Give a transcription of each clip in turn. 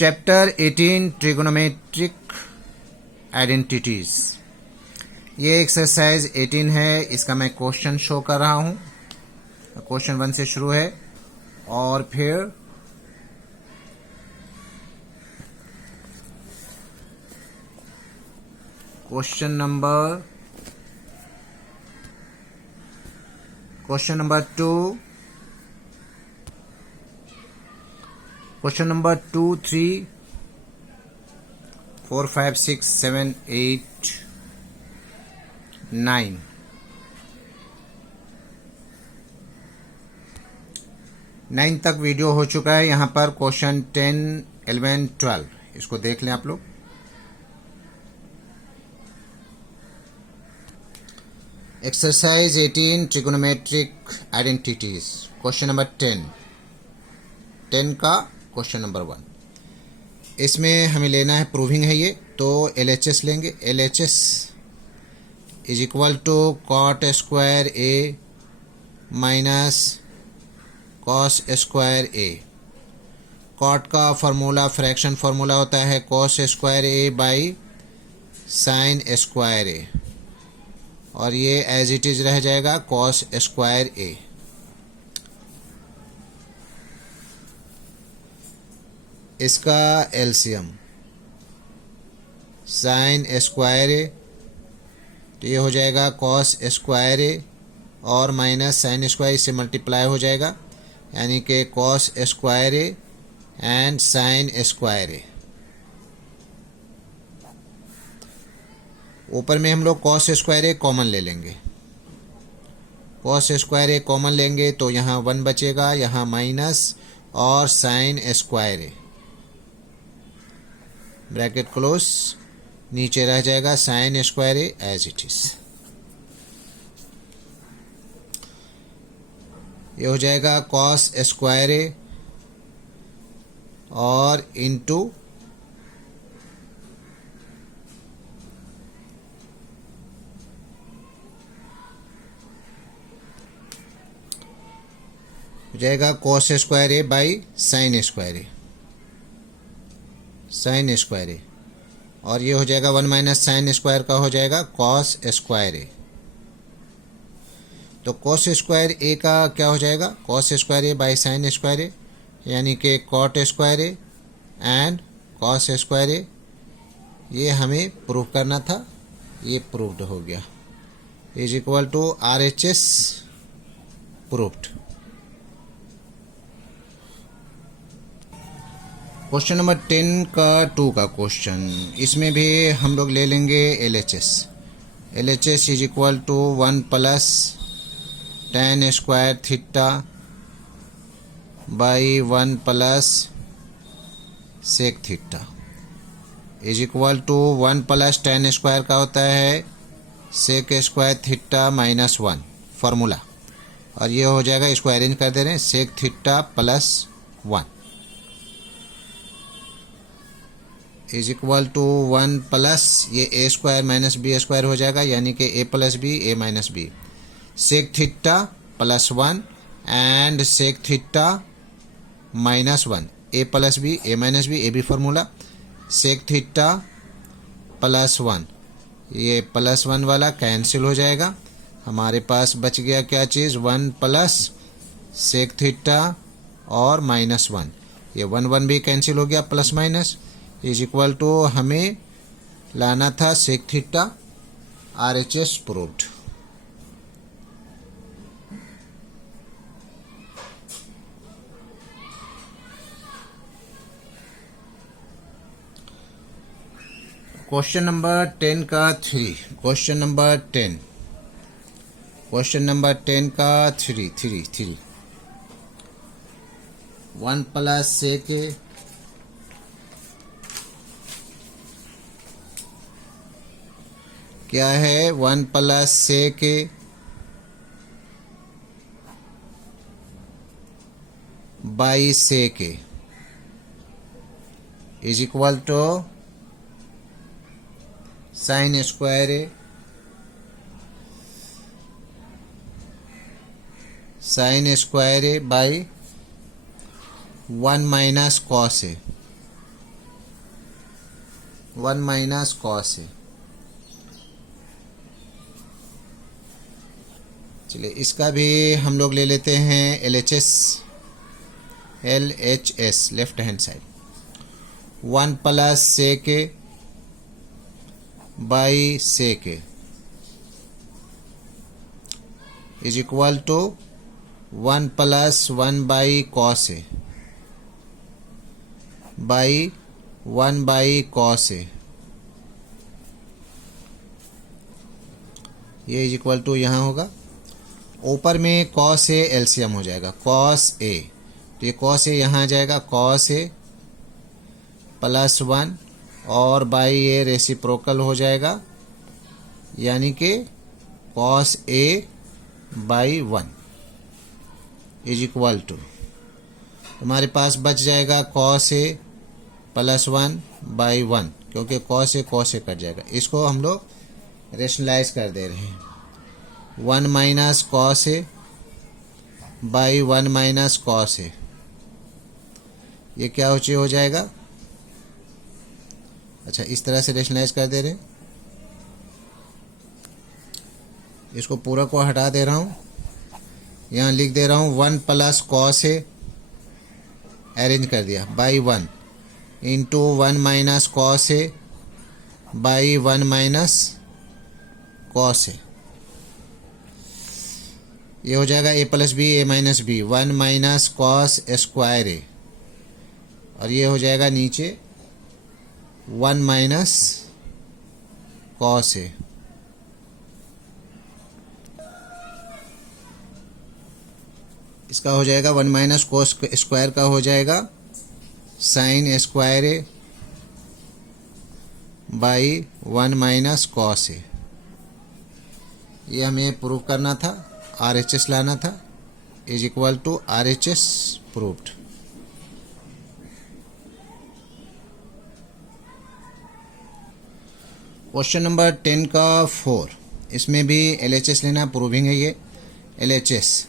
Chapter 18 trigonometric identities. ये exercise 18 है। इसका मैं क्वेश्चन शो कर रहा हूं। क्वेश्चन 1 से शुरू है और फिर क्वेश्चन नंबर 2, क्वेश्चन नंबर 2, 3, 4, 5, 6, 7, 8, 9। 9 तक वीडियो हो चुका है। यहां पर क्वेश्चन 10, 11, 12 इसको देख लें आप लोग। Exercise 18 trigonometric identities. Question number 10 का क्वेश्चन नंबर 1। इसमें हमें लेना है, प्रूविंग है ये, तो LHS लेंगे। LHS is equal to cot square A minus cos square A. Cot का फार्मूला फ्रैक्शन फार्मूला होता है cos square A by sine square A, और ये एज इट इज रह जाएगा कॉस स्क्वायर ए। इसका एलसीएम साइन स्क्वायर ए, तो ये हो जाएगा कॉस स्क्वायर ए और माइनस साइन स्क्वायर से मल्टीप्लाई हो जाएगा, यानी कि cos square A and sine square A. ऊपर में हम लोग कॉस स्क्वायर ए कॉमन ले लेंगे। कॉस स्क्वायर ए कॉमन लेंगे तो यहाँ 1 बचेगा, यहाँ माइनस और sine square A, bracket close, नीचे रह जाएगा sine square A as it is. ये हो जाएगा कॉस स्क्वायर ए और इनटू हो जाएगा cos square A by sine square A, sine square A, और ये हो जाएगा 1 माइनस साइन स्क्वायर का हो जाएगा कॉस स्क्वायर ए। तो कॉस स्क्वायर ए का क्या हो जाएगा, cos square A by sine square A, यानी कि cot square A and cos square A. ये हमें प्रूव करना था, ये प्रूव्ड हो गया। Is equal to RHS proved. Question number 10 का 2 का क्वेश्चन, इसमें भी हम लोग ले लेंगे LHS। LHS is equal to 1 plus tan square theta by 1 plus sec theta is equal to 1 plus tan square का होता है sec square theta minus 1 formula, और ये हो जाएगा, इसको अरेंज कर दे रहे हैं, sec theta plus 1 is equal to 1 plus ये A square minus B square हो जाएगा, यानी कि A plus B A minus B, sec theta plus 1 and sec theta minus 1, A plus B A minus B, A B formula, sec theta plus 1, ये plus 1 वाला cancel हो जाएगा। हमारे पास बच गया क्या चीज़, 1 प्लस सेक थीटा और माइनस 1, ये 1 भी कैंसिल हो गया, plus minus is equal to हमें लाना था sec theta. RHS proved. Question number 10 का 3, क्वेश्चन नंबर 10, क्वेश्चन नंबर 10 का 3 1 प्लस सेक ए क्या है, 1 plus sec A by sec A is equal to sine square A, sine square A by 1 minus cos A, 1 minus cos A. चलिए इसका भी हम लोग ले लेते हैं LHS left hand side. 1 plus sec A by sec A is equal to 1 plus 1 by cos A by 1 by cos A. ये is equal to यहाँ होगा, ऊपर में कॉस ए एलसीएम हो जाएगा कॉस ए, तो ये कॉस ए यहाँ आ जाएगा कॉस ए प्लस 1 और बाई ए रेसिप्रोकल हो जाएगा, यानी कि cos A by 1 is equal to हमारे पास बच जाएगा कॉस ए प्लस 1 बाई 1, क्योंकि कॉस ए कट जाएगा। इसको हम लोग रेशनलाइज कर दे रहे हैं। 1 minus cos A by 1 minus cos A, ये क्या हो जाएगा। अच्छा इस तरह से रेशनलाइज कर दे रहे हैं। इसको पूरा को हटा दे रहा हूँ, यहाँ लिख दे रहा हूँ 1 प्लस कॉस ए अरेंज कर दिया by 1 into 1 minus cos A by 1 minus cos A. ये हो जाएगा A plus B A minus B 1 minus cos square A, और ये हो जाएगा नीचे 1 माइनस कॉस ए। इसका हो जाएगा 1 माइनस कॉस स्क्वायर का हो जाएगा sine square A by 1 minus cos A. ये हमें प्रूव करना था, RHS लाना था, is equal to RHS proved. Question number 10 का 4, इसमें भी LHS लेना, प्रूविंग है ये। LHS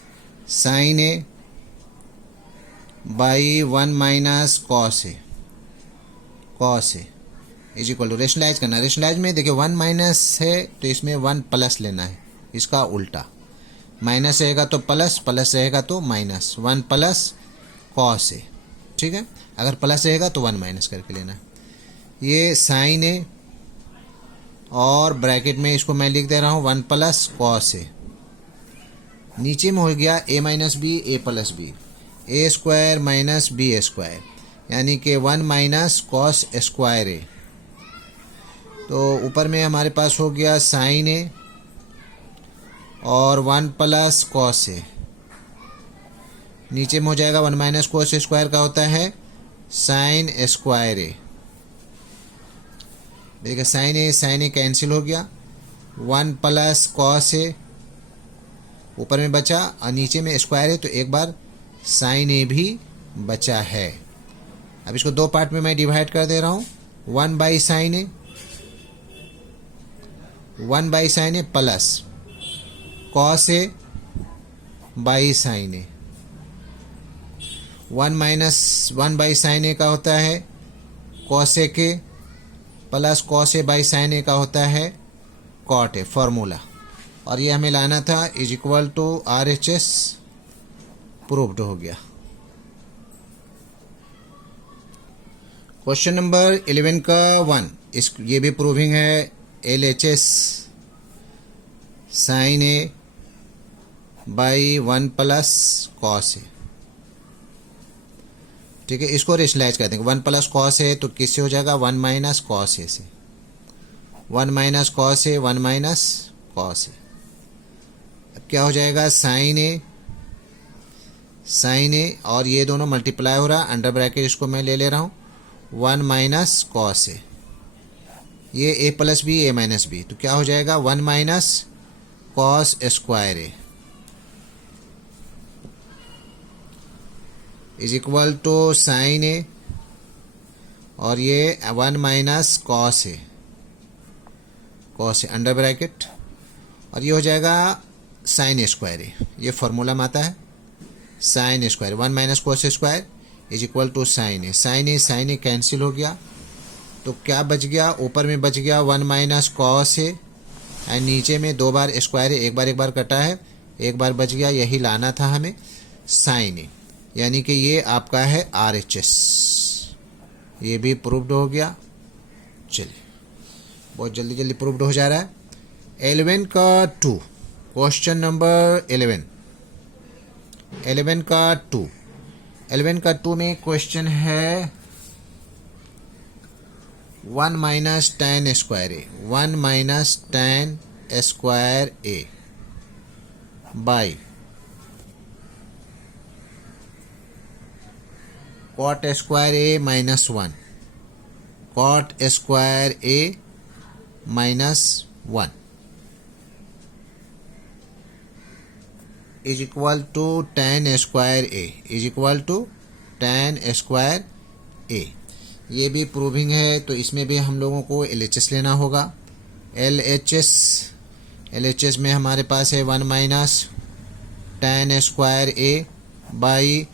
sine A by 1 minus cos A is equal to rationalise करना। रेशनलाइज में देखिए 1 माइनस है तो इसमें 1 प्लस लेना है, इसका उल्टा, माइनस रहेगा तो प्लस, प्लस रहेगा तो माइनस। 1 प्लस कॉस ए, ठीक है, अगर प्लस रहेगा तो 1 माइनस करके लेना। ये साइन ए और ब्रैकेट में इसको मैं लिख दे रहा हूँ 1 प्लस कॉस ए। नीचे में हो गया ए माइनस बी ए प्लस बी, ए स्क्वायर माइनस बी स्क्वायर, यानी कि 1 माइनस कॉस स्क्वायर ए। तो ऊपर में हमारे पास हो गया साइन ए और 1 प्लस कॉस ए, नीचे में हो जाएगा 1 माइनस कॉस स्क्वायर का होता है साइन स्क्वायर ए। देखिए साइन ए कैंसिल हो गया, 1 प्लस कॉस ए ऊपर में बचा और नीचे में स्क्वायर है तो एक बार साइन ए भी बचा है। अब इसको 2 पार्ट में मैं डिवाइड कर दे रहा हूँ। 1 by sine A plus cos A by sine A. 1 minus 1 by sine A का होता है कॉस ए के, plus cos A by sine A का होता है कॉट ए, फॉर्मूला। और ये हमें लाना था is equal to RHS proved हो गया। क्वेश्चन नंबर 11 का 1, ये भी प्रूविंग है। LHS sine A by 1 plus cos A, ठीक है, इसको रेशनलाइज कर देंगे। 1 प्लस कॉस ए तो किससे हो जाएगा 1 माइनस कॉस ए से, 1 minus cos A 1 minus cos ए। अब क्या हो जाएगा साइन ए और ये दोनों मल्टीप्लाई हो रहा है, अंडर ब्रैकेट इसको मैं ले रहा हूँ 1 माइनस कॉस ए। ये A plus B A minus B, तो क्या हो जाएगा 1 minus cos square A is equal to sine A और ये 1 minus cos A under bracket, और ये हो जाएगा साइन स्क्वायर ए। ये फॉर्मूला में आता है sine square, 1 minus cos square is equal to sine A. Sine A cancel हो गया, तो क्या बच गया, ऊपर में बच गया 1 माइनस कॉस ए, एंड नीचे में 2 बार स्क्वायर है, एक बार कटा है, एक बार बच गया, यही लाना था हमें साइन ए, यानी कि ये आपका है RHS। ये भी प्रूव्ड हो गया। चलिए बहुत जल्दी जल्दी प्रूव्ड हो जा रहा है। 11 का 2, क्वेश्चन नंबर 11 का 2 में क्वेश्चन है 1 minus tan square A, 1 minus tan square A by cot square A minus 1, cot square A minus 1 is equal to tan square A, is equal to tan square A. ये भी proving है, तो इसमें भी हम लोगों को LHS लेना होगा। LHS में हमारे पास है 1 minus tan square A by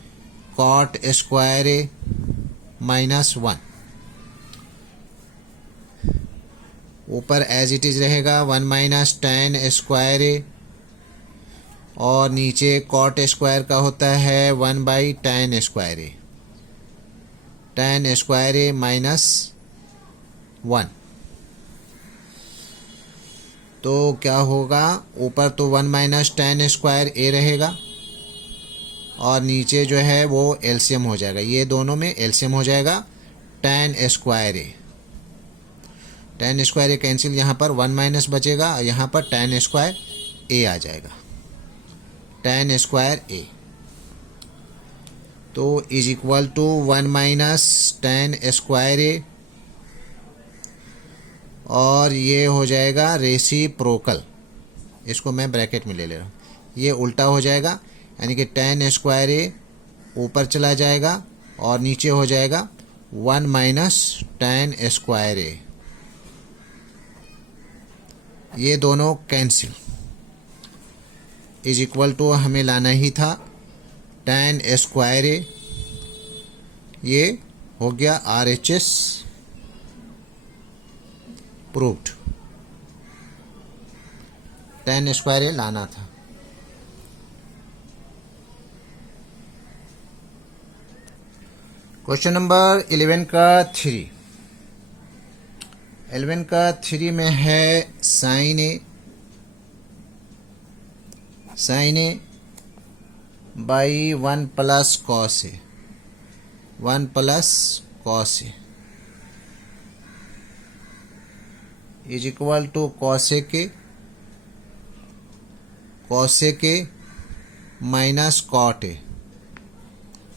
cot square A minus 1। ऊपर एज इट इज रहेगा 1 माइनस tan स्क्वायर ए, और नीचे कॉट स्क्वायर का होता है 1 by tan square A, tan square A minus 1। तो क्या होगा, ऊपर तो 1 माइनस tan स्क्वायर ए रहेगा, और नीचे जो है वो एलसीएम हो जाएगा, ये दोनों में एलसीएम हो जाएगा tan स्क्वायर ए। tan स्क्वायर ए कैंसिल, यहाँ पर 1 माइनस बचेगा, और यहाँ पर tan स्क्वायर ए आ जाएगा, tan स्क्वायर ए। तो is equal to 1 minus tan square A, और ये हो जाएगा रेसिप्रोकल, इसको मैं ब्रैकेट में ले रहा हूँ, ये उल्टा हो जाएगा, यानी कि tan स्क्वायर ए ऊपर चला जाएगा और नीचे हो जाएगा 1 माइनस tan स्क्वायर ए, ये दोनों कैंसिल। इज इक्वल टू हमें लाना ही था tan स्क्वायर ए, ये हो गया RHS proved, tan square A लाना था। क्वेश्चन नंबर 11 का 3 में है sine A by 1 plus cos A, 1 plus cos A is equal to cos A के माइनस कॉट ए।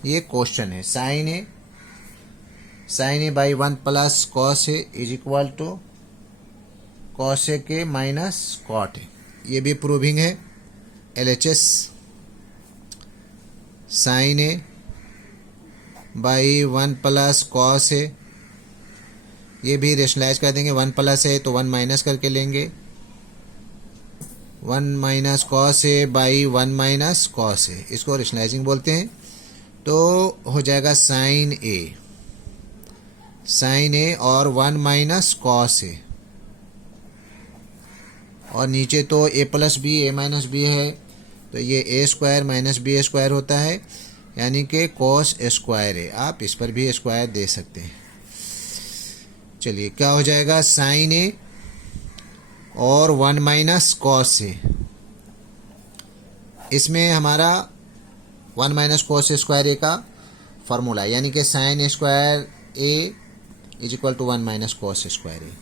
ये क्वेश्चन है, sine A by 1 plus cos A is equal to cos A के minus cot A. ये भी proving है। LHS sine A by 1 plus cos A, ये भी rationalise कर देंगे, 1 प्लस है तो 1 माइनस करके लेंगे, 1 minus cos A by 1 minus cos A, इसको रेशनलाइजिंग बोलते हैं। तो हो जाएगा साइन ए और 1 माइनस कॉस ए, और नीचे तो a plus B A minus B है, तो ये a square minus B square होता है, यानी कि कॉस स्क्वायर ए। आप इस पर भी स्क्वायर दे सकते हैं। चलिए क्या हो जाएगा, साइन ए और 1 माइनस कॉस ए, इसमें हमारा 1 माइनस कॉस स्क्वायर ए का फॉर्मूला, यानी कि sine square A is equal to 1 minus cos square A.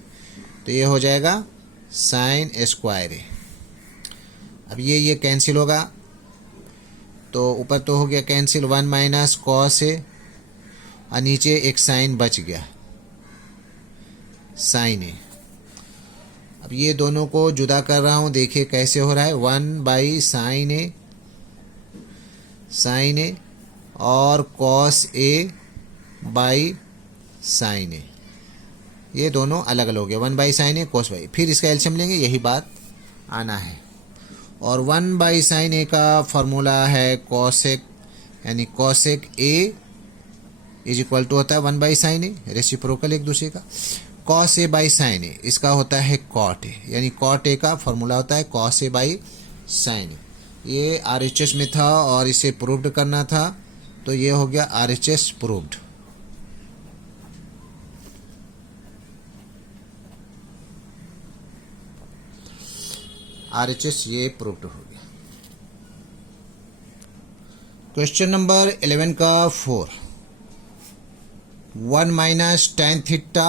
तो ये हो जाएगा साइन स्क्वायर ए। अब ये कैंसिल होगा, तो ऊपर तो हो गया कैंसिल 1 माइनस कॉस ए, और नीचे एक साइन बच गया, साइन ए। अब ये दोनों को जुदा कर रहा हूँ, देखिए कैसे हो रहा है, 1 बाई साइन ए और कॉस ए बाई साइन ए, ये दोनों अलग अलग हो गए, 1 by sine A cos by, फिर इसका एलसीएम लेंगे, यही बात आना है। और 1 बाई साइन ए का फॉर्मूला है कॉसेक, यानी cosec A is equal to होता है 1 बाई साइन ए, रेसिप्रोकल एक दूसरे का। कॉस ए बाई साइन ए, इसका होता है कॉट ए, यानी कॉट ए का फॉर्मूला होता है कॉस ए बाई साइन ए। ये आरएचएस में था और इसे प्रूव्ड करना था, तो ये हो गया आरएचएस प्रूव्ड। आरएचएस ये प्रूव्ड हो गया। क्वेश्चन नंबर 11 का 4, 1 minus tan theta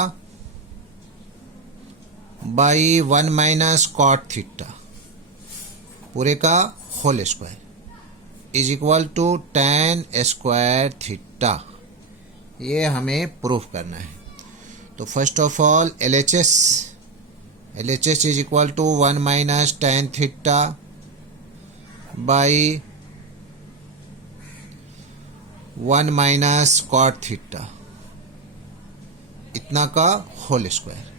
by 1 minus cot theta पूरे का whole square is equal to tan square theta. ये हमें प्रूफ करना है। तो first of all LHS is equal to 1 minus tan theta by 1 minus cot theta, इतना का whole square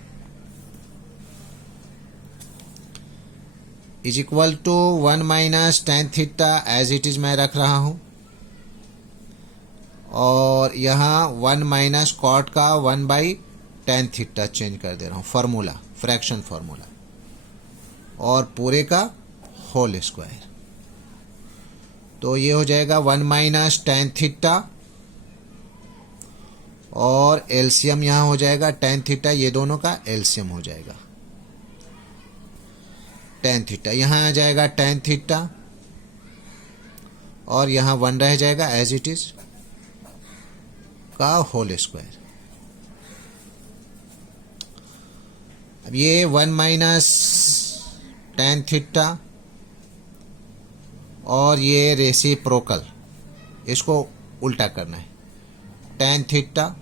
is equal to 1 minus tan theta as it is मैं रख रहा हूं, और यहाँ 1 माइनस कॉट का 1 बाई टेन थीटा चेंज कर दे रहा हूँ, फार्मूला फ्रैक्शन फार्मूला, और पूरे का होल स्क्वायर। तो ये हो जाएगा 1 माइनस टेन थीटा, और एलसीएम यहाँ हो जाएगा टेन थीटा, ये दोनों का एलसीएम हो जाएगा टेन थीटा। यहाँ आ जाएगा टेन थीटा, और यहाँ 1 रह जाएगा एज इट इज का होल स्क्वायर। अब ये 1 माइनस टेन थीटा और ये रेसिप्रोकल, इसको उल्टा करना है, टेन थीटा,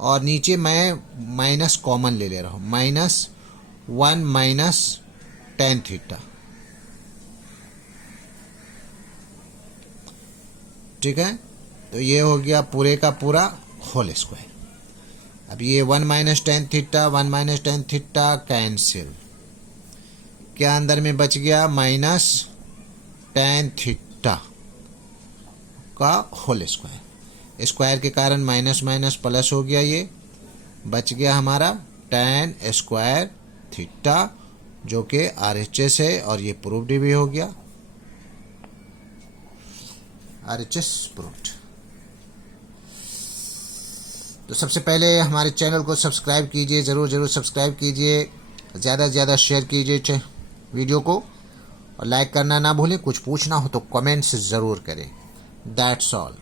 और नीचे मैं माइनस कॉमन ले रहा हूँ, माइनस 1 माइनस टेन थीटा। ठीक है, तो ये हो गया पूरे का पूरा होल स्क्वायर। अब ये 1 minus tan theta 1 minus tan theta cancel, क्या अंदर में बच गया माइनस टेन थीटा का होल स्क्वायर। स्क्वायर के कारण माइनस माइनस प्लस हो गया, ये बच गया हमारा टेन स्क्वायर थीटा, जो कि आरएचएस है, और ये प्रूव्ड भी हो गया, आरएचएस प्रूव्ड। तो सबसे पहले हमारे चैनल को सब्सक्राइब कीजिए, ज़रूर सब्सक्राइब कीजिए, ज़्यादा से ज़्यादा शेयर कीजिए वीडियो को, और लाइक करना ना भूलें। कुछ पूछना हो तो कमेंट्स ज़रूर करें। That's all.